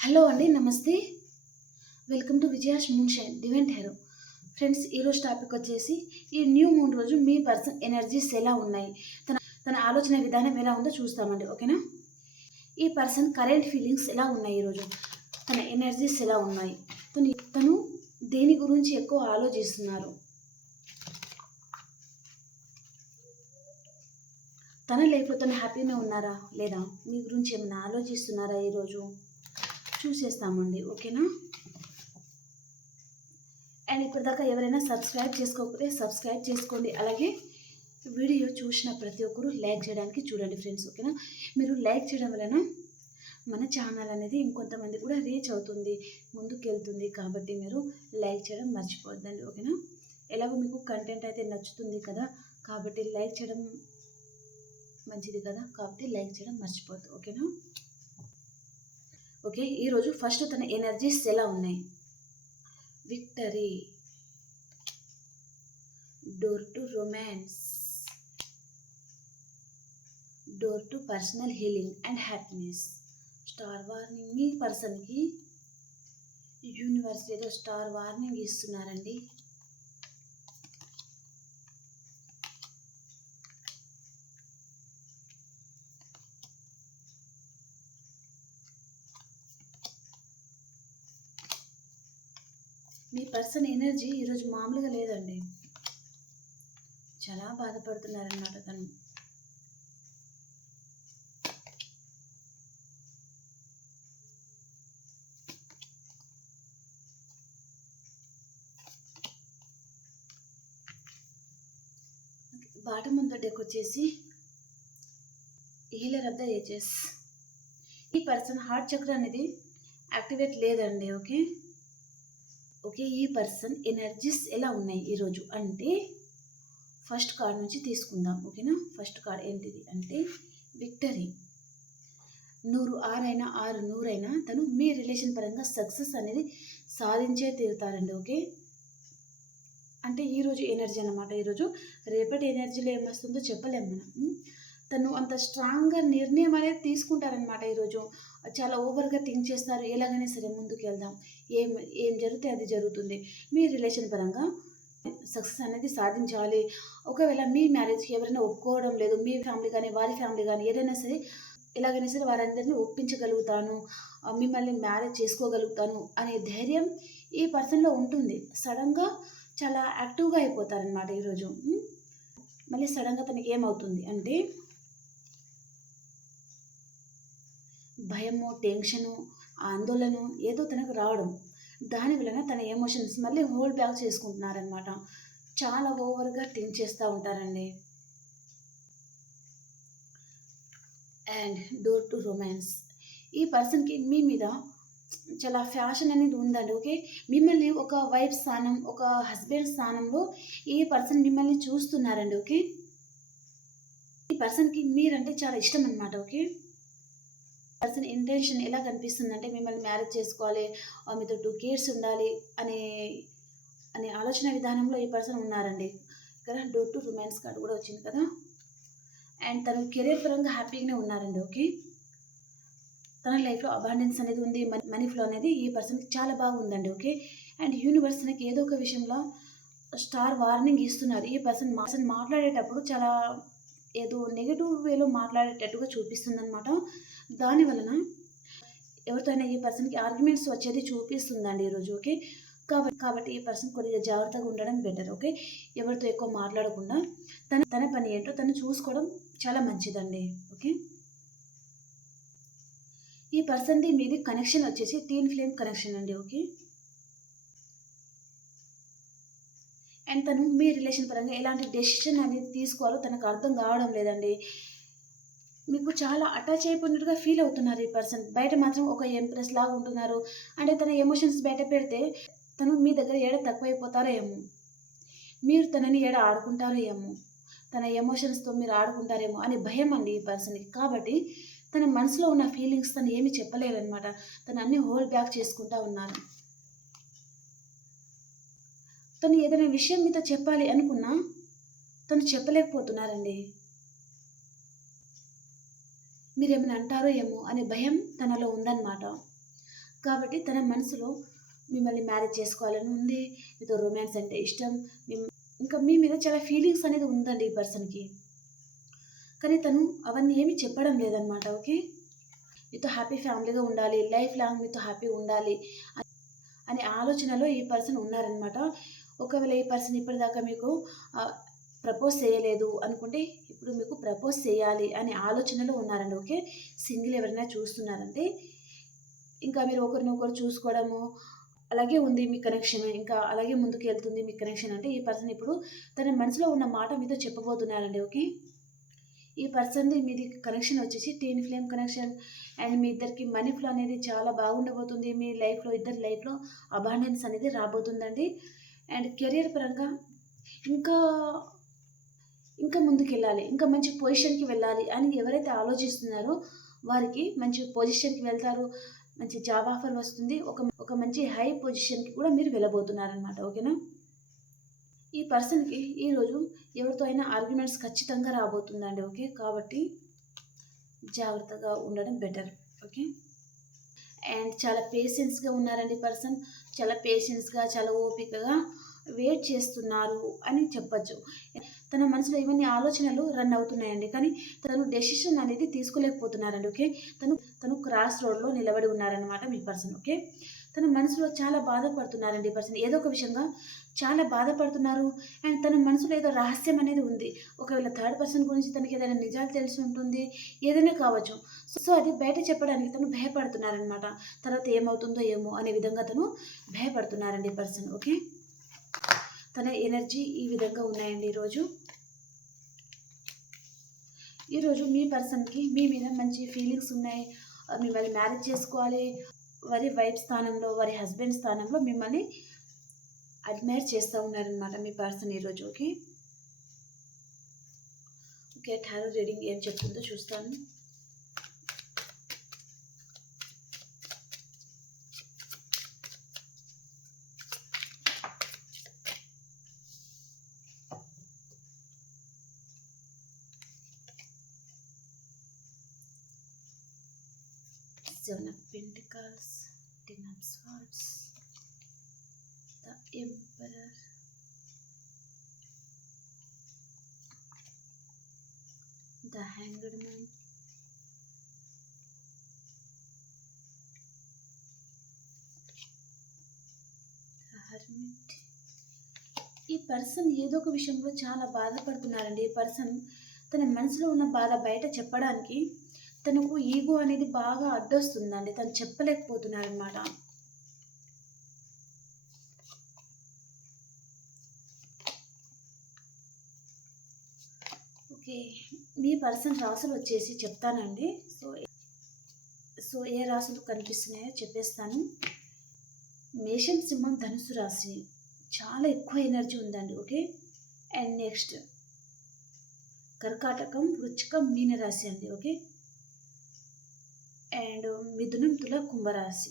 Hello అండి, నమస్తే. Welcome to విజయాష్ మూన్ షైన్ డివెంట్ హెరో. ఫ్రెండ్స్, ఈరోజు టాపిక్ వచ్చేసి ఈ న్యూ మూన్ రోజు మీ పర్సన్ ఎనర్జీస్ ఎలా ఉన్నాయి, తన తన ఆలోచన విధానం ఎలా ఉందో చూస్తామండి. ఓకేనా? ఈ పర్సన్ కరెంట్ ఫీలింగ్స్ ఎలా ఉన్నాయి, ఈరోజు తన ఎనర్జీస్ ఎలా ఉన్నాయి, తను దేని గురించి ఎక్కువ ఆలోచిస్తున్నారు, తన లైఫ్లో తను హ్యాపీగా ఉన్నారా లేదా, మీ గురించి ఏమైనా ఆలోచిస్తున్నారా, ఈరోజు చూసేస్తామండి. ఓకేనా? అండ్ ఇప్పటిదాకా ఎవరైనా సబ్స్క్రైబ్ చేసుకోకపోతే సబ్స్క్రైబ్ చేసుకోండి. అలాగే వీడియో చూసిన ప్రతి ఒక్కరూ లైక్ చేయడానికి చూడండి ఫ్రెండ్స్. ఓకేనా? మీరు లైక్ చేయడం వలన మన ఛానల్ అనేది ఇంకొంతమంది కూడా రీచ్ అవుతుంది, ముందుకు వెళ్తుంది. కాబట్టి మీరు లైక్ చేయడం మర్చిపోద్దండి. ఓకేనా? ఎలాగో మీకు కంటెంట్ అయితే నచ్చుతుంది కదా, కాబట్టి లైక్ చేయడం మంచిది కదా, కాబట్టి లైక్ చేయడం మర్చిపోద్దు. ఓకేనా? ఓకే, ఈరోజు ఫస్ట్ తన ఎనర్జీస్ ఎలా ఉన్నాయి. Victory, door to romance, door to personal healing and happiness. Star warning. మీ పర్సన్కి యూనివర్స్ ఏదో స్టార్ వార్నింగ్ ఇస్తున్నారండి. మీ పర్సన్ ఎనర్జీ ఈరోజు మామూలుగా లేదండి, చాలా బాధపడుతున్నారన్నమాట తను. బాటమ్ ఆఫ్ ద డెక్ వచ్చేసి హీలర్ ఆఫ్ ద ఏజెస్. ఈ పర్సన్ హార్ట్ చక్ర అనేది యాక్టివేట్ లేదండి. ఓకే ఓకే ఈ పర్సన్ ఎనర్జీస్ ఎలా ఉన్నాయి ఈరోజు అంటే ఫస్ట్ కార్డ్ నుంచి తీసుకుందాం. ఓకేనా? ఫస్ట్ కార్డ్ ఏంటిది అంటే విక్టరీ. 100 ఆరైనా 6 100 తను మీ రిలేషన్ పరంగా సక్సెస్ అనేది సాధించే తీరుతారండి. ఓకే, అంటే ఈరోజు ఎనర్జీ అన్నమాట. ఈరోజు రేపటి ఎనర్జీలో ఏమొస్తుందో చెప్పలేము మనం. తను అంత స్ట్రాంగ్గా నిర్ణయం అనేది తీసుకుంటారనమాట. ఈరోజు చాలా ఓవర్గా థింక్ చేస్తారు. ఎలాగైనా సరే ముందుకు వెళ్దాం, ఏం ఏం జరిగితే అది జరుగుతుంది. మీ రిలేషన్ పరంగా సక్సెస్ అనేది సాధించాలి. ఒకవేళ మీ మ్యారేజ్కి ఎవరైనా ఒప్పుకోవడం లేదు, మీ ఫ్యామిలీ కానీ వారి ఫ్యామిలీ కానీ ఏదైనా సరే, ఎలాగైనా సరే వారందరినీ ఒప్పించగలుగుతాను, మిమ్మల్ని మ్యారేజ్ చేసుకోగలుగుతాను అనే ధైర్యం ఈ పర్సన్లో ఉంటుంది. సడన్గా చాలా యాక్టివ్గా అయిపోతారనమాట ఈరోజు. మళ్ళీ సడన్గా తనకి ఏమవుతుంది అంటే భయము, టెన్షను, ఆందోళన ఏదో తనకు రావడం, దాని వలన తన ఎమోషన్స్ మళ్ళీ హోల్డ్ బ్యాక్ చేసుకుంటున్నారనమాట. చాలా ఓవర్గా థింక్ చేస్తూ ఉంటారండి. And door to romance. ఈ పర్సన్కి మీ మీద చాలా ఫ్యాషన్ అనేది ఉందండి. ఓకే, మిమ్మల్ని ఒక వైఫ్ స్థానం, ఒక హస్బెండ్ స్థానంలో ఈ పర్సన్ మిమ్మల్ని చూస్తున్నారండి. ఓకే, ఈ పర్సన్కి మీరంటే చాలా ఇష్టం అనమాట. ఓకే, పర్సన్ ఇంటెన్షన్ ఎలా కనిపిస్తుందంటే మిమ్మల్ని మ్యారేజ్ చేసుకోవాలి, మీతో 2 కిడ్స్ ఉండాలి అనే అనే ఆలోచన విధానంలో ఈ పర్సన్ ఉన్నారండి. ఇక్కడ డోర్ టు రొమాన్స్ కార్డు కూడా వచ్చింది కదా. అండ్ తను కెరీర్ పరంగా హ్యాపీగానే ఉన్నారండి. ఓకే, తన లైఫ్లో అబాండెన్స్ అనేది ఉంది, మనీ ఫ్లో అనేది ఈ పర్సన్కి చాలా బాగుందండి. ఓకే, అండ్ యూనివర్స్ తనకి ఏదో ఒక విషయంలో స్టార్ వార్నింగ్ ఇస్తున్నారు. ఈ పర్సన్ మాట్లాడేటప్పుడు చాలా ఏదో నెగిటివ్ వేలో మాట్లాడేటట్టుగా చూపిస్తుంది అనమాట. దాని వలన ఎవరితో అయినా ఈ పర్సన్కి ఆర్గ్యుమెంట్స్ వచ్చేది చూపిస్తుందండి ఈరోజు. ఓకే, కాబట్టి ఈ పర్సన్ కొద్దిగా జాగ్రత్తగా ఉండడం బెటర్. ఓకే, ఎవరితో ఎక్కువ మాట్లాడకుండా తన పని ఏంటో తను చూసుకోవడం చాలా మంచిదండి. ఓకే, ఈ పర్సన్ది మీది కనెక్షన్ వచ్చేసి టీన్ ఫ్లేమ్ కనెక్షన్ అండి. ఓకే, అండ్ తను మీ రిలేషన్ పరంగా ఎలాంటి డెసిషన్ అనేది తీసుకోవాలో తనకు అర్థం కావడం లేదండి. మీకు చాలా అటాచ్ అయిపోయినట్టుగా ఫీల్ అవుతున్నారు ఈ పర్సన్. బయట మాత్రం ఒక ఎంప్రెస్ లాగా ఉంటున్నారు. అంటే తన ఎమోషన్స్ బయట పెడితే తను మీ దగ్గర ఏడ తక్కువైపోతారో ఏమో, మీరు తనని ఏడ ఆడుకుంటారో ఏమో, తన ఎమోషన్స్తో మీరు ఆడుకుంటారేమో అని భయం అండి ఈ పర్సన్కి. కాబట్టి తన మనసులో ఉన్న ఫీలింగ్స్ తను ఏమీ చెప్పలేరనమాట. తను అన్నీ హోల్డ్ బ్యాక్ చేసుకుంటూ ఉన్నారు. తను ఏదైనా విషయం మీతో చెప్పాలి అనుకున్నా తను చెప్పలేకపోతున్నారండి. మీరేమైనా అంటారో ఏమో అనే భయం తనలో ఉందన్నమాట. కాబట్టి తన మనసులో మిమ్మల్ని మ్యారేజ్ చేసుకోవాలని ఉంది, మీతో రొమాన్స్ అంటే ఇష్టం, ఇంకా మీ మీద చాలా ఫీలింగ్స్ అనేది ఉందండి ఈ పర్సన్‌కి. కానీ తను అవన్నీ ఏమి చెప్పడం లేదనమాట. ఓకే. మీతో హ్యాపీ ఫ్యామిలీగా ఉండాలి, లైఫ్ లాంగ్ మీతో హ్యాపీ ఉండాలి అనే ఆలోచనలో ఈ పర్సన్ ఉన్నారనమాట. ఒకవేళ ఈ పర్సన్ ఇప్పటిదాకా మీకు ప్రపోజ్ చేయలేదు అనుకుంటే ఇప్పుడు మీకు ప్రపోజ్ చేయాలి అనే ఆలోచనలో ఉన్నారండి. ఓకే. సింగిల్ ఎవరైనా చూస్తున్నారంటే ఇంకా మీరు ఒకరినొకరు చూసుకోవడము అలాగే ఉంది మీ కనెక్షన్. ఇంకా అలాగే ముందుకెళ్తుంది మీ కనెక్షన్. అంటే ఈ పర్సన్ ఇప్పుడు తన మనసులో ఉన్న మాట మీతో చెప్పబోతున్నారండి. ఓకే. ఈ పర్సన్‌ది మీది కనెక్షన్ వచ్చేసి ట్విన్ ఫ్లేమ్ కనెక్షన్. అండ్ మీ ఇద్దరికి మనీ ఫ్లో అనేది చాలా బాగుండబోతుంది. మీ లైఫ్‌లో ఇద్దరి లైఫ్‌లో అబాండెన్స్ అనేది రాబోతుందండి. అండ్ కెరియర్ పరంగా ఇంకా, ఇంకా ముందుకెళ్ళాలి, ఇంకా మంచి పొజిషన్‌కి వెళ్ళాలి అని ఎవరైతే ఆలోచిస్తున్నారో వారికి మంచి పొజిషన్‌కి వెళ్తారు. మంచి జాబ్ ఆఫర్ వస్తుంది. ఒక మంచి హై పొజిషన్‌కి కూడా మీరు వెళ్ళబోతున్నారనమాట. ఓకేనా? ఈ పర్సన్‌కి ఈరోజు ఎవరితో అయినా ఆర్గ్యుమెంట్స్ ఖచ్చితంగా రాబోతుందండి. ఓకే. కాబట్టి జాగ్రత్తగా ఉండడం బెటర్. ఓకే. అండ్ చాలా పేషెన్స్‌గా ఉన్నారండి పర్సన్. చాలా పేషెన్స్‌గా, చాలా ఓపికగా వెయిట్ చేస్తున్నారు అని చెప్పొచ్చు. తన మనసులో ఇవన్నీ ఆలోచనలు రన్ అవుతున్నాయండి. కానీ తను డెసిషన్ అనేది తీసుకోలేకపోతున్నారండి. ఓకే. తను క్రాస్ రోడ్‌లో నిలబడి ఉన్నారనమాట మీ పర్సన్. ఓకే. తన మనసులో చాలా బాధపడుతున్నారండి ఈ పర్సన్. ఏదో ఒక విషయంగా చాలా బాధపడుతున్నారు. అండ్ తన మనసులో ఏదో రహస్యం అనేది ఉంది. ఒకవేళ థర్డ్ పర్సన్ గురించి తనకి ఏదైనా నిజాలు తెలిసి ఉంటుంది. ఏదైనా కావచ్చు. సో, అది బయట చెప్పడానికి తను భయపడుతున్నారనమాట. తర్వాత ఏమవుతుందో ఏమో అనే విధంగా తను భయపడుతున్నారండి ఈ పర్సన్. ఓకే. తన ఎనర్జీ ఈ విధంగా ఉన్నాయండి ఈరోజు. ఈరోజు మీ పర్సన్‌కి మీ మీద మంచి ఫీలింగ్స్ ఉన్నాయి. మిమ్మల్ని మ్యారేజ్ చేసుకోవాలి. వారి వైఫ్ స్థానంలో, వారి హస్బెండ్ స్థానంలో మిమ్మల్ని అడ్మైర్ చేస్తూ ఉన్నారనమాట మీ పర్సన్ ఈరోజు. ఓకే. ఓకే. టారో రీడింగ్ ఏం చెప్తుందో చూస్తాను. Seven of Pentacles, Ten of Swords, the Emperor, the Hanged Man, the Hermit. ఈ పర్సన్ ఏదో ఒక విషయంలో చాలా బాధపడుతున్నారండి. ఈ పర్సన్ తన మనసులో ఉన్న బాధ బయట చెప్పడానికి తనకు ఈగో అనేది బాగా అడ్డొస్తుందండి. తను చెప్పలేకపోతున్నారనమాట. ఓకే. మీ పర్సన్ రాసులు వచ్చేసి చెప్తానండి. సో ఏ రాసులు కనిపిస్తున్నాయో చెప్పేస్తాను. మేషం, సింహం, ధనుసు రాశి చాలా ఎక్కువ ఎనర్జీ ఉందండి. ఓకే. అండ్ నెక్స్ట్ కర్కాటకం, వృచ్చికం, మీన రాశి అండి. ఓకే. అండ్ మిథునం, తుల, కుంభరాశి.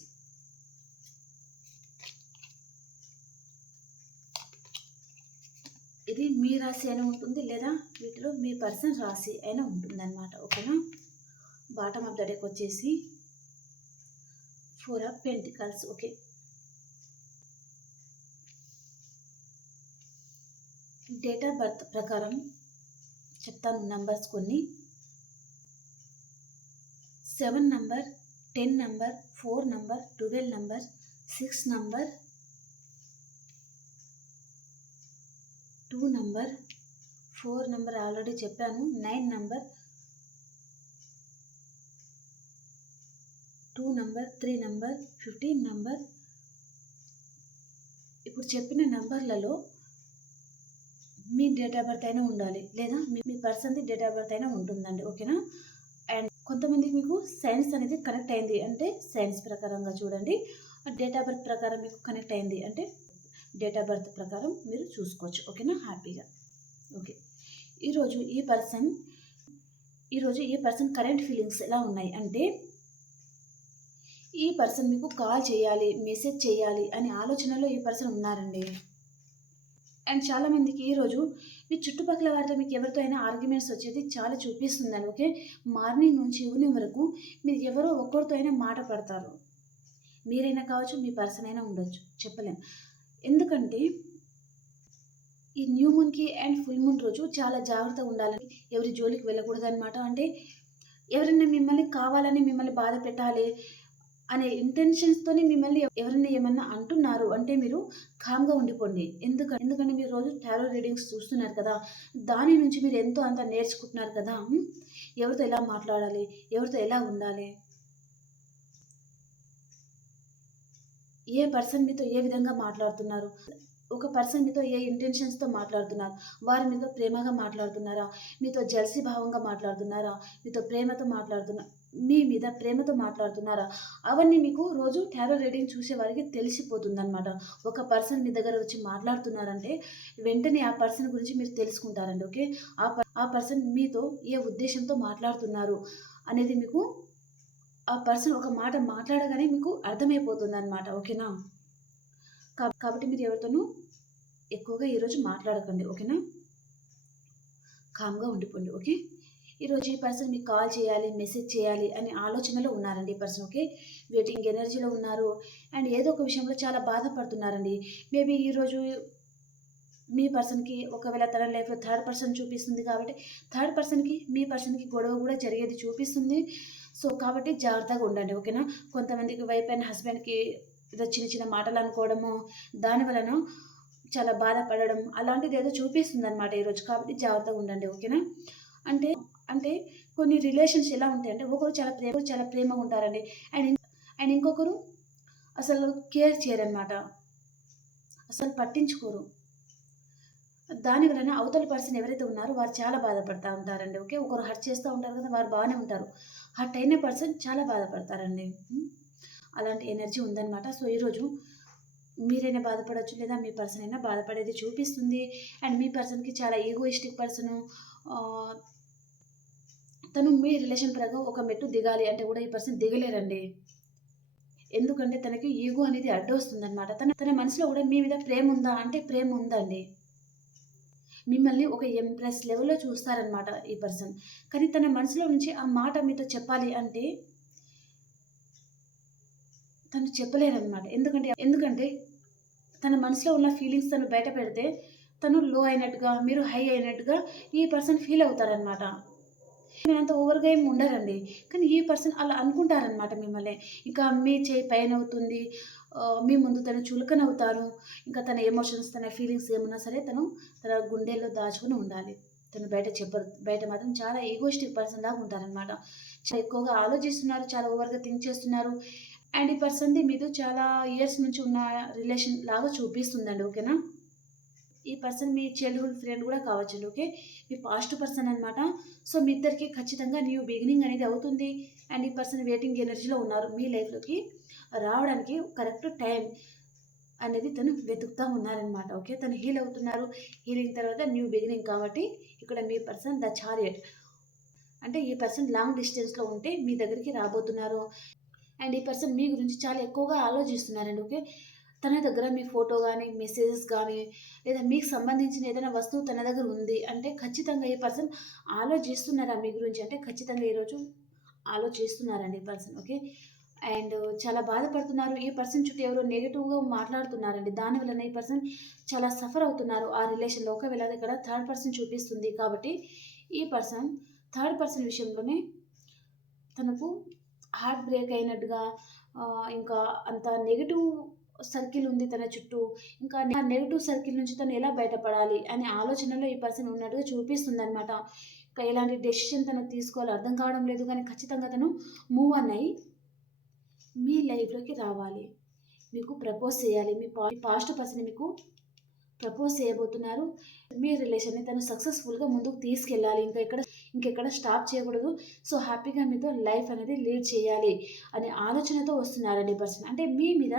ఇది మీ రాశి అయినా ఉంటుంది, లేదా వీటిలో మీ పర్సన్ రాశి అయినా ఉంటుందన్నమాట. ఓకేనా? బాటమ్ ఆఫ్ ద డెక్ వచ్చేసి 4 of pentacles. Okay. Date of birth ప్రకారం చెప్తాను నంబర్స్ కొన్ని. 7 number, 10 number, 4 number, 12 number, 6 number, 2 number, 4 number already చెప్పాను, 9 నంబర్, 2 నంబర్, 3 నంబర్, 15 నంబర్. ఇప్పుడు చెప్పిన నంబర్లలో మీ డేట్ ఆఫ్ బర్త్ అయినా ఉండాలి, లేదా మీ పర్సన్ది డేట్ ఆఫ్ బర్త్ అయినా ఉంటుందండి. ఓకేనా? అండ్ కొంతమందికి మీకు సైన్స్ అనేది కనెక్ట్ అయింది అంటే సైన్స్ ప్రకారంగా చూడండి. డేట్ ఆఫ్ బర్త్ ప్రకారం మీకు కనెక్ట్ అయింది అంటే డేట్ ఆఫ్ బర్త్ ప్రకారం మీరు చూసుకోవచ్చు. ఓకేనా? హ్యాపీగా. ఓకే. ఈరోజు ఈ పర్సన్ కరెంట్ ఫీలింగ్స్ ఎలా ఉన్నాయి అంటే, ఈ పర్సన్ మీకు కాల్ చేయాలి, మెసేజ్ చేయాలి అనే ఆలోచనలో ఈ పర్సన్ ఉన్నారండి. అండ్ చాలామందికి ఈరోజు మీ చుట్టుపక్కల వారితో మీకు ఎవరితో అయినా ఆర్గ్యుమెంట్స్ వచ్చేది చాలా చూపిస్తుందండి. ఓకే. మార్నింగ్ నుంచి ఈవినింగ్ వరకు మీరు ఎవరో ఒక్కరితో అయినా మాట పడతారు, మీరైనా కావచ్చు, మీ పర్సన్ అయినా ఉండొచ్చు. చెప్పలేం. ఎందుకంటే ఈ న్యూ మూన్‌కి అండ్ ఫుల్ మూన్ రోజు చాలా జాగ్రత్తగా ఉండాలని, ఎవరి జోలికి వెళ్ళకూడదనమాట. అంటే ఎవరైనా మిమ్మల్ని కావాలని మిమ్మల్ని బాధ పెట్టాలి అనే ఇంటెన్షన్స్‌తోని మిమ్మల్ని ఎవరైనా ఏమన్నా అంటున్నారు అంటే మీరు కామ్‌గా ఉండిపోండి. ఎందుకంటే మీరు రోజు టారో రీడింగ్స్ చూస్తున్నారు కదా! దాని నుంచి మీరు ఎంతో అంత నేర్చుకుంటున్నారు కదా! ఎవరితో ఎలా మాట్లాడాలి? ఎవరితో ఎలా ఉండాలి? ఏ పర్సన్ మీతో ఏ విధంగా మాట్లాడుతున్నారు? ఒక పర్సన్ మీతో ఏ ఇంటెన్షన్స్‌తో మాట్లాడుతున్నారు? వారు మీతో ప్రేమగా మాట్లాడుతున్నారా? మీతో జెలసీ భావంగా మాట్లాడుతున్నారా? మీతో ప్రేమతో మీ మీద ప్రేమతో మాట్లాడుతున్నారా? అవన్నీ మీకు రోజు టారో రీడింగ్ చూసే వారికి తెలిసిపోతుందనమాట. ఒక పర్సన్ మీ దగ్గర వచ్చి మాట్లాడుతున్నారంటే వెంటనే ఆ పర్సన్ గురించి మీరు తెలుసుకుంటారండి. ఓకే. ఆ పర్సన్ మీతో ఏ ఉద్దేశ్యంతో మాట్లాడుతున్నారు అనేది మీకు ఆ పర్సన్ ఒక మాట మాట్లాడగానే మీకు అర్థమైపోతుందనమాట. ఓకేనా? కాబట్టి మీరు ఎవరితోనూ ఎక్కువగా ఈరోజు మాట్లాడకండి. ఓకేనా? కామ్‌గా ఉండిపోండి. ఓకే. ఈరోజు ఈ పర్సన్ మీకు కాల్ చేయాలి, మెసేజ్ చేయాలి అనే ఆలోచనలో ఉన్నారండి ఈ పర్సన్. ఓకే. వెయిటింగ్ ఎనర్జీలో ఉన్నారు. అండ్ ఏదో ఒక విషయంలో చాలా బాధపడుతున్నారండి. మేబీ ఈరోజు మీ పర్సన్‌కి ఒకవేళ తన లైఫ్‌లో థర్డ్ పర్సన్ చూపిస్తుంది కాబట్టి, థర్డ్ పర్సన్‌కి, మీ పర్సన్‌కి గొడవ గూడా జరిగేది చూపిస్తుంది. సో, కాబట్టి జాగ్రత్తగా ఉండండి. ఓకేనా? కొంతమందికి వైఫ్ అండ్ హస్బెండ్‌కి ఏదో చిన్న చిన్న మాటలనుకోవడము, దాని వలన చాలా బాధపడడం అలాంటిదేదో చూపిస్తుందనమాట ఈరోజు. కాబట్టి జాగ్రత్తగా ఉండండి. ఓకేనా? అంటే అంటే కొన్ని రిలేషన్స్ ఎలా ఉంటాయంటే, ఒకరు చాలా ప్రేమగా ఉంటారండి. అండ్ ఇంకొకరు అసలు కేర్ చేయరనమాట. అసలు పట్టించుకోరు. దాని వలన అవతల పర్సన్ ఎవరైతే ఉన్నారో వారు చాలా బాధపడతా ఉంటారండి. ఓకే. ఒకరు హర్ట్ చేస్తా ఉంటారు కదా! వారు బానే ఉంటారు. హర్ట్ అయిన పర్సన్ చాలా బాధపడతారండి. అలాంటి ఎనర్జీ ఉందనమాట. సో, ఈరోజు మీరైనా బాధపడొచ్చు, లేదా మీ పర్సన్ అయినా బాధపడేది చూపిస్తుంది. అండ్ మీ పర్సన్‌కి చాలా ఈగోయిస్టిక్ పర్సను. ఆహ్, తను మీ రిలేషన్ పరంగా ఒక మెట్టు దిగాలి అంటే కూడా ఈ పర్సన్ దిగలేరండి. ఎందుకంటే తనకి ఈగో అనేది అడ్డొస్తుందనమాట. తన మనసులో కూడా మీ మీద ప్రేముందా అంటే ప్రేముందండి. మిమ్మల్ని ఒక ఎంప్రెస్ లెవెల్‌లో చూస్తారనమాట ఈ పర్సన్. కానీ తన మనసులో నుంచి ఆ మాట మీతో చెప్పాలి అంటే తను చెప్పలేరనమాట. ఎందుకంటే తన మనసులో ఉన్న ఫీలింగ్స్ తను బయట పెడితే తను లో అయినట్టుగా, మీరు హై అయినట్టుగా ఈ పర్సన్ ఫీల్ అవుతారనమాట. మీరంత ఓవర్‌గా ఏమి ఉండరండి. కానీ ఈ పర్సన్ అలా అనుకుంటారనమాట మిమ్మల్ని. ఇంకా మీ చేయి పైనవుతుంది. మీ ముందు తను చులకనవుతారు. ఇంకా తన ఎమోషన్స్, తన ఫీలింగ్స్ ఏమున్నా సరే తన గుండెల్లో దాచుకొని ఉండాలి. తను బయట చెప్పరు. బయట మాత్రం చాలా ఈగోయిస్టిక్ పర్సన్ లాగా ఉంటారనమాట. చాలా ఎక్కువగా ఆలోచిస్తున్నారు. చాలా ఓవర్‌గా థింక్ చేస్తున్నారు. అండ్ ఈ పర్సన్‌ది మీతో చాలా ఇయర్స్ నుంచి ఉన్న రిలేషన్ లాగా చూపిస్తుందండి. ఓకేనా? ఈ పర్సన్ మీ చైల్డ్‌హుడ్ ఫ్రెండ్ గూడా కావచ్చండి. ఓకే. మీ పాస్ట్ పర్సన్ అనమాట. సో, మీ ఇద్దరికీ ఖచ్చితంగా న్యూ బిగినింగ్ అనేది అవుతుంది. అండ్ ఈ పర్సన్ వెయిటింగ్ ఎనర్జీలో ఉన్నారు. మీ లైఫ్‌లోకి రావడానికి కరెక్ట్ టైం అనేది తను వెతుకుతా ఉన్నారనమాట. ఓకే. తను హీల్ అవుతున్నారు. హీలింగ్ తర్వాత న్యూ బిగినింగ్ కాబట్టి ఇక్కడ మీ పర్సన్ ద చారియట్. అంటే ఈ పర్సన్ లాంగ్ డిస్టెన్స్‌లో ఉంటే మీ దగ్గరికి రాబోతున్నారు. అండ్ ఈ పర్సన్ మీ గురించి చాలా ఎక్కువగా ఆలోచిస్తున్నారండి. ఓకే. తన దగ్గర మీ ఫోటో గానీ, మెసేజెస్ గానీ, లేదా మీకు సంబంధించిన ఏదైనా వస్తువు తన దగ్గర ఉంది అంటే ఖచ్చితంగా ఈ పర్సన్ ఆలోచిస్తున్నారా మీ గురించి అంటే ఖచ్చితంగా ఈరోజు ఆలోచిస్తున్నారండి ఈ పర్సన్. ఓకే. అండ్ చాలా బాధపడుతున్నారు. ఈ పర్సన్ చుట్టూ ఎవరో నెగెటివ్‌గా మాట్లాడుతున్నారండి. దాని వలన ఈ పర్సన్ చాలా సఫర్ అవుతున్నారు ఆ రిలేషన్‌లో. ఒకవేళ ఇక్కడ థర్డ్ పర్సన్ చూపిస్తుంది కాబట్టి ఈ పర్సన్ థర్డ్ పర్సన్ విషయంలోనే తనకు హార్ట్ బ్రేక్ అయినట్టుగా ఇంకా అంత నెగెటివ్ సర్కిల్ ఉంది తన చుట్టూ. ఇంకా ఆ నెగెటివ్ సర్కిల్ నుంచి తను ఎలా బయటపడాలి అనే ఆలోచనలో ఈ పర్సన్ ఉన్నట్టుగా చూపిస్తుందనమాట. ఇంకా ఎలాంటి డెసిషన్ తనకు తీసుకోవాలో అర్థం కావడం లేదు. కానీ ఖచ్చితంగా తను మూవ్ ఆన్ అయ్యి మీ లైఫ్‌లోకి రావాలి. మీకు ప్రపోజ్ చేయాలి. మీ పాస్ట్ పర్సన్ మీకు ప్రపోజ్ చేయబోతున్నారు. మీ రిలేషన్‌ని తను సక్సెస్‌ఫుల్‌గా ముందుకు తీసుకెళ్ళాలి. ఇంకెక్కడ స్టాప్ చేయకూడదు. సో, హ్యాపీగా మీతో లైఫ్ అనేది లీడ్ చేయాలి అనే ఆలోచనతో వస్తున్నారండి ఈ పర్సన్. అంటే మీ మీద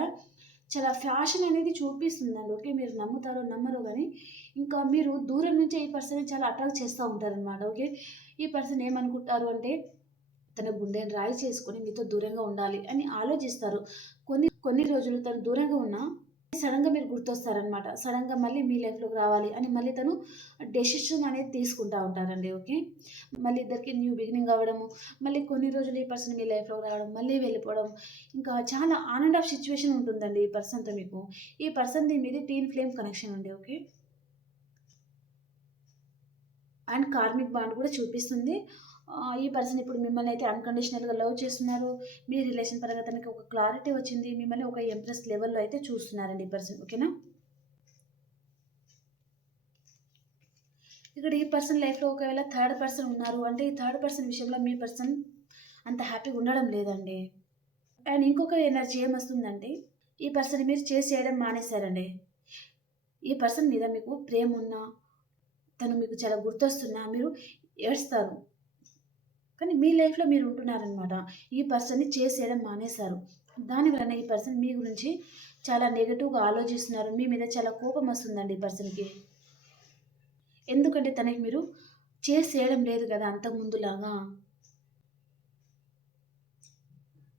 చాలా ఫ్యాషన్ అనేది చూపిస్తుందండి. ఓకే. మీరు నమ్ముతారో నమ్మరో గానీ, ఇంకా మీరు దూరం నుంచే ఈ పర్సన్‌ని చాలా అట్రాక్ట్ చేస్తా ఉంటారనమాట. ఓకే. ఈ పర్సన్ ఏమనుకుంటారు అంటే, తన గుండెని రాయి చేసుకొని మీతో దూరంగా ఉండాలి అని ఆలోచిస్తారు. కొన్ని కొన్ని రోజులు తను దూరంగా ఉన్నా సడెన్‌గా మీరు గుర్తొస్తారనమాట. సడెన్‌గా మళ్ళీ మీ లైఫ్‌లోకి రావాలి అని మళ్ళీ తను డెసిషన్ అనేది తీసుకుంటా ఉంటారండి. ఓకే. మళ్ళీ ఇద్దరికి న్యూ బిగినింగ్ అవ్వడము, మళ్ళీ కొన్ని రోజులు ఈ పర్సన్ మీ లైఫ్‌లోకి రావడం, మళ్ళీ వెళ్ళిపోవడం. ఇంకా చాలా ఆన్ అండ్ ఆఫ్ సిట్యుయేషన్ ఉంటుందండి ఈ పర్సన్‌తో మీకు. ఈ పర్సన్‌ది మీది టీన్ ఫ్లేమ్ కనెక్షన్ అండి. ఓకే. అండ్ కార్మిక్ బాండ్ కూడా చూపిస్తుంది. ఈ పర్సన్ ఇప్పుడు మిమ్మల్ని అయితే అన్‌కండిషనల్‌గా లవ్ చేస్తున్నారు. మీ రిలేషన్ పరంగా తనకి ఒక క్లారిటీ వచ్చింది. మిమ్మల్ని ఒక ఎంప్రెస్ లెవెల్‌లో అయితే చూస్తున్నారండి ఈ పర్సన్. ఓకేనా? ఇక్కడ ఈ పర్సన్ లైఫ్‌లో ఒకవేళ థర్డ్ పర్సన్ ఉన్నారు అంటే, ఈ థర్డ్ పర్సన్ విషయంలో మీ పర్సన్ అంత హ్యాపీగా ఉండడం లేదండి. అండ్ ఇంకొక ఎనర్జీ ఏమొస్తుందంటే, ఈ పర్సన్‌ని మీరు చేసేయడం మానేశారండి. ఈ పర్సన్ మీద మీకు ప్రేమున్నా, తను మీకు చాలా గుర్తొస్తున్నా మీరు ఏడుస్తారు. కానీ మీ లైఫ్‌లో మీరు ఉంటున్నారనమాట. ఈ పర్సన్‌ని చేసేయడం మానేశారు. దాని వలన ఈ పర్సన్ మీ గురించి చాలా నెగెటివ్‌గా ఆలోచిస్తున్నారు. మీ మీద చాలా కోపమొస్తుందండి ఈ పర్సన్‌కి. ఎందుకంటే తనకి మీరు చేసేయడం లేదు గదా! అంతకు ముందులాగా.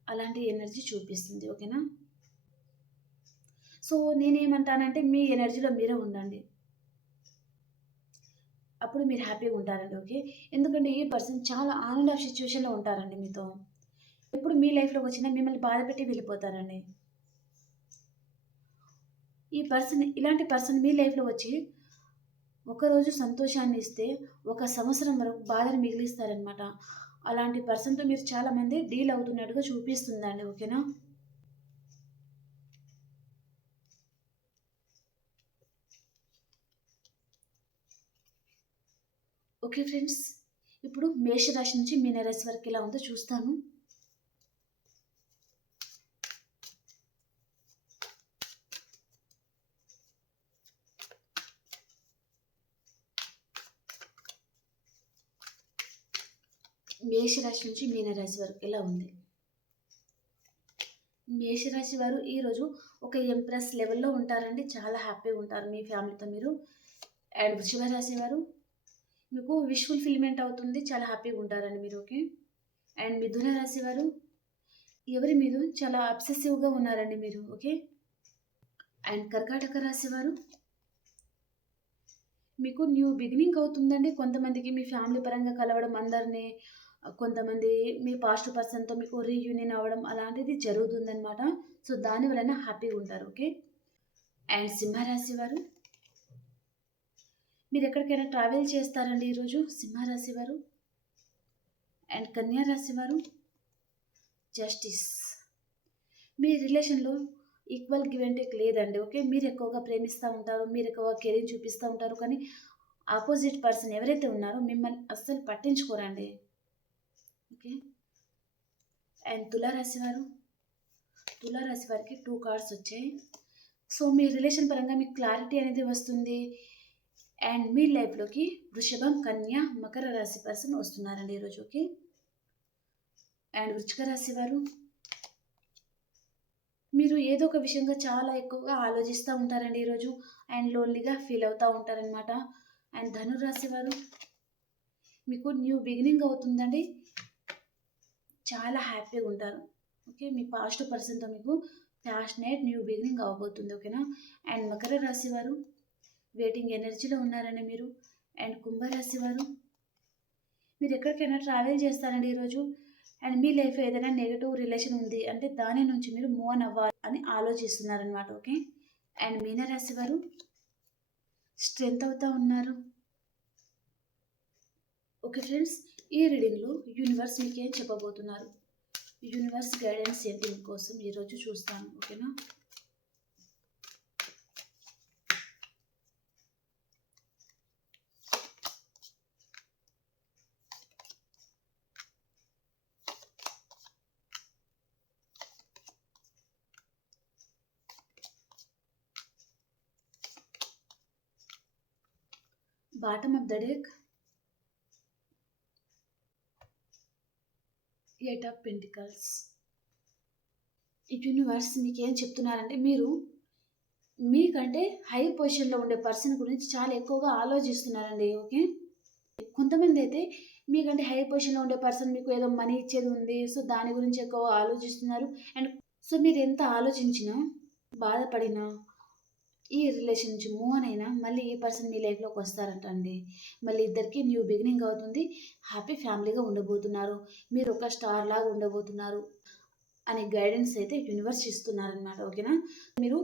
అలాంటి ఎనర్జీ చూపిస్తుంది. ఓకేనా? సో, నేనేమంటానంటే మీ ఎనర్జీలో మీరే ఉండండి. అప్పుడు మీరు హ్యాపీగా ఉంటారండి. ఓకే. ఎందుకంటే ఈ పర్సన్ చాలా ఆన్ అండ్ ఆఫ్ సిట్యుయేషన్‌లో ఉంటారండి మీతో. ఎప్పుడు మీ లైఫ్‌లోకొచ్చినా మిమ్మల్ని బాధపెట్టి వెళ్ళిపోతారండి. ఈ పర్సన్ ఇలాంటి పర్సన్ మీ లైఫ్‌లో వచ్చి ఒకరోజు సంతోషాన్ని ఇస్తే, ఒక సంవత్సరం వరకు బాధను మిగిలిస్తారనమాట. అలాంటి పర్సన్‌తో మీరు చాలామంది డీల్ అవుతున్నట్టుగా చూపిస్తుందండి. ఓకేనా? Okay friends. ఇప్పుడు మేషరాశి నుంచి మీనరాశి వరకు ఎలా ఉందో చూస్తాను. మేషరాశి నుంచి మీనరాశి వరకు ఎలా ఉంది? మేషరాశి వారు ఈరోజు ఒక ఎంప్రెస్ లెవెల్‌లో ఉంటారండి. చాలా హ్యాపీగా ఉంటారు మీ ఫ్యామిలీతో మీరు. అండ్ వృషభ రాశి వారు మీకు విష్ ఫుల్‌ఫిల్‌మెంట్ అవుతుంది. చాలా హ్యాపీగా ఉంటారండి మీరు. ఓకే. అండ్ మిథున రాశి వారు ఎవరి మీద చాలా అబ్సెసివ్‌గా ఉన్నారండి మీరు. ఓకే. అండ్ కర్కాటక రాశి వారు మీకు న్యూ బిగినింగ్ అవుతుందండి. కొంతమందికి మీ ఫ్యామిలీ పరంగా కలవడం అందరిని, కొంతమంది మీ పాస్ట్ పర్సన్‌తో మీకు రీయూనియన్ అవ్వడం అలాంటిది జరుగుతుందనమాట. సో, దాని వలన హ్యాపీగా ఉంటారు. ఓకే. అండ్ సింహరాశి వారు మీరెక్కడికైనా ట్రావెల్ చేస్తారండి ఈరోజు సింహరాశి వారు. అండ్ కన్యా రాశి వారు జస్టిస్. మీ రిలేషన్‌లో ఈక్వల్ గివ్ అండ్ టేక్ లేదండి. ఓకే. మీరు ఎక్కువగా ప్రేమిస్తా ఉంటారు. మీరు ఎక్కువగా కేరింగ్ చూపిస్తా ఉంటారు. కానీ అపోజిట్ పర్సన్ ఎవరైతే ఉన్నారో మిమ్మల్ని అస్సలు పట్టించుకోరండి. ఓకే. అండ్ తులారాశి వారు, తులారాశి వారికి 2 కార్డ్స్ వచ్చాయి. సో, మీ రిలేషన్ పరంగా మీకు క్లారిటీ అనేది వస్తుంది. అండ్ మీ లైఫ్‌లోకి వృషభం, కన్య, మకర రాశి పర్సన్ వస్తున్నారండి ఈరోజు. ఓకే. అండ్ వృశ్చిక రాశి వారు మీరు ఏదో ఒక విషయంగా చాలా ఎక్కువగా ఆలోచిస్తా ఉంటారండి ఈరోజు. అండ్ లోన్‌లీగా ఫీల్ అవుతా ఉంటారనమాట. అండ్ ధనురాశి వారు మీకు న్యూ బిగినింగ్ అవుతుందండి. చాలా హ్యాపీగా ఉంటారు. ఓకే. మీ పాస్ట్ పర్సన్‌తో మీకు ప్యాషనేట్ న్యూ బిగినింగ్ అవ్వబోతుంది. ఓకేనా? అండ్ మకర రాశి వారు వెయిటింగ్ ఎనర్జీలో ఉన్నారండి మీరు. అండ్ కుంభరాశి వారు మీరు ఎక్కడికైనా ట్రావెల్ చేస్తారండి ఈరోజు. అండ్ మీ లైఫ్‌లో ఏదైనా నెగెటివ్ రిలేషన్ ఉంది అంటే దాని నుంచి మీరు మూవ్ ఆన్ అవ్వాలి అని ఆలోచిస్తున్నారనమాట. ఓకే. అండ్ మీనరాశి వారు స్ట్రెంత్ అవుతా ఉన్నారు. Okay friends. ఈ రీడింగ్‌లో యూనివర్స్ మీకేం చెప్పబోతున్నారు? యూనివర్స్ గైడెన్స్ ఏంటి మీకోసం ఈరోజు చూస్తాను. ఓకేనా? Bottom of the deck 8 of pentacles. Universe మీకేం చెప్తున్నారంటే మీరు మీకంటే హై పొజిషన్‌లో ఉండే పర్సన్ గురించి చాలా ఎక్కువగా ఆలోచిస్తున్నారండి. ఓకే. కొంతమందైతే మీకంటే హై పొజిషన్‌లో ఉండే పర్సన్ మీకు ఏదో మనీ ఇచ్చేది ఉంది. సో, దాని గురించి ఎక్కువ ఆలోచిస్తున్నారు. అండ్ సో, మీరెంత ఆలోచించినా, బాధపడినా, ఈ రిలేషన్ నుంచి మూవ్ ఆన్ అయినా మళ్ళీ ఈ పర్సన్ మీ లైఫ్‌లోకి వస్తారంట అండి. మళ్ళీ ఇద్దరికీ న్యూ బిగినింగ్ అవుతుంది. హ్యాపీ ఫ్యామిలీగా ఉండబోతున్నారు. మీరు ఒక స్టార్ లాగా ఉండబోతున్నారు అనే గైడెన్స్ అయితే యూనివర్స్ ఇస్తున్నారనమాట. ఓకేనా? మీరు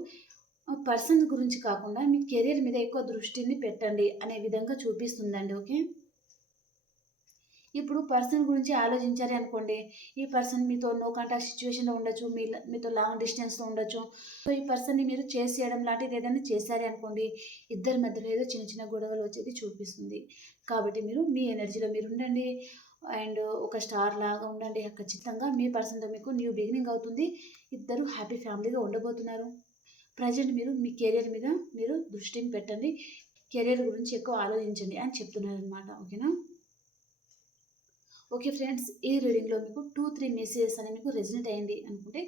పర్సన్ గురించి కాకుండా మీ కెరియర్ మీద ఎక్కువ దృష్టిని పెట్టండి అనే విధంగా చూపిస్తుందండి. ఓకే. ఇప్పుడు పర్సన్ గురించి ఆలోచించారే అనుకోండి, ఈ పర్సన్ మీతో నో కాంటాక్ట్ సిచ్యువేషన్‌లో ఉండొచ్చు. మీతో లాంగ్ డిస్టెన్స్‌లో ఉండొచ్చు. సో, ఈ పర్సన్‌ని మీరు చేయడం లాంటిది ఏదైనా చేశారే అనుకోండి, ఇద్దరి మధ్యలో ఏదో చిన్న చిన్న గొడవలు వచ్చేది చూపిస్తుంది. కాబట్టి మీరు మీ ఎనర్జీలో మీరుండండి. అండ్ ఒక స్టార్ లాగా ఉండండి. ఖచ్చితంగా మీ పర్సన్‌తో మీకు న్యూ బిగినింగ్ అవుతుంది. ఇద్దరు హ్యాపీ ఫ్యామిలీగా ఉండబోతున్నారు. ప్రెజెంట్ మీరు మీ కెరియర్ మీద మీరు దృష్టిని పెట్టండి. కెరియర్ గురించి ఎక్కువ ఆలోచించండి అని చెప్తున్నారనమాట. ఓకేనా? ఓకే ఫ్రెండ్స్, ఈ రీడింగ్‌లో మీకు 2, 3 మెసేజెస్ అనేవి మీకు రెజొనేట్ అయింది అనుకుంటే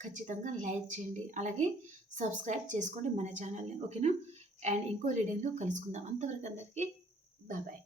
ఖచ్చితంగా లైక్ చేయండి. అలాగే సబ్స్క్రైబ్ చేసుకోండి మన ఛానల్‌ని. ఓకేనా? అండ్ ఇంకో రీడింగ్‌లో కలుసుకుందాం. అంతవరకు అందరికీ బాయ్ బాయ్.